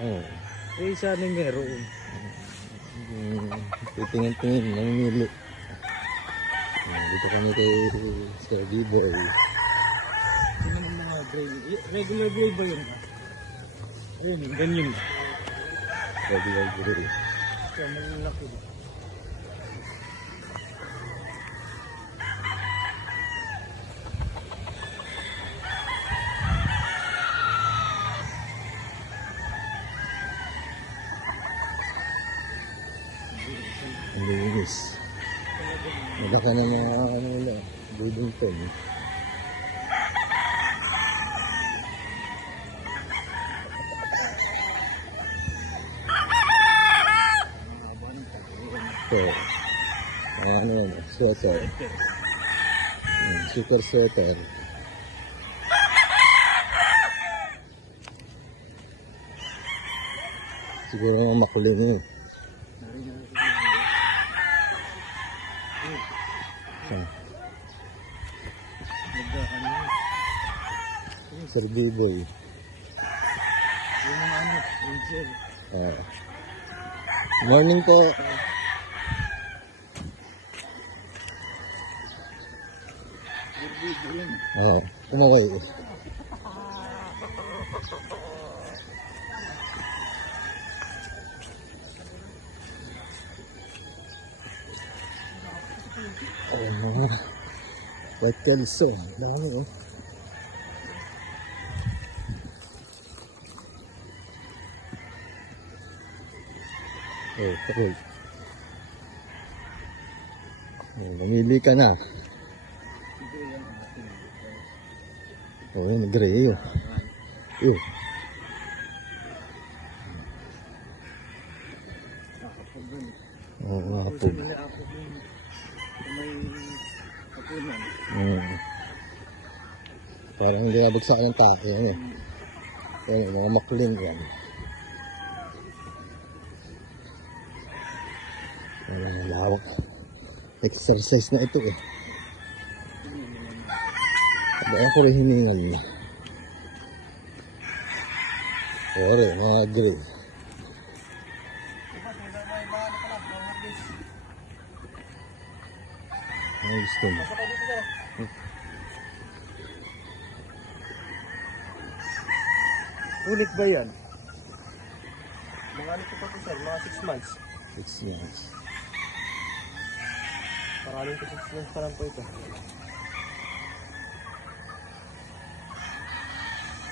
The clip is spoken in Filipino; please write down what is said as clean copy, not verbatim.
Oo. Eh, isa na meron. Titingin-tingin, namimili. Dito kami kay Sir Giver. Tingnan ng mga gray. Regular gray ba yun? Ayun, ganyan. Regular gray. Kaya malaki. Ang linis. Wala ka na mga ano wala. Breeding pen. So, ano yun, sweater. Super sweater. Siguro mga makuling eh. Sir Giboy. Yung mga ano, angel. Morning po. Kumaway. White Kelso. Dami oh. Okay. Namili ka na. Yun, gray. Hapog. May kapunan. Parang hindi nabagsak ng taki. Yan eh. Yan, mga makling yan. Lawak. Exercise na ito eh. Bayan ko rin hiningal niya. Pero mga gray. Ano gusto mo? Ulit ba yan? Mga ano pa po sir? Mga 6 months. 6 months. Paraling ko 6 months pa lang po ito.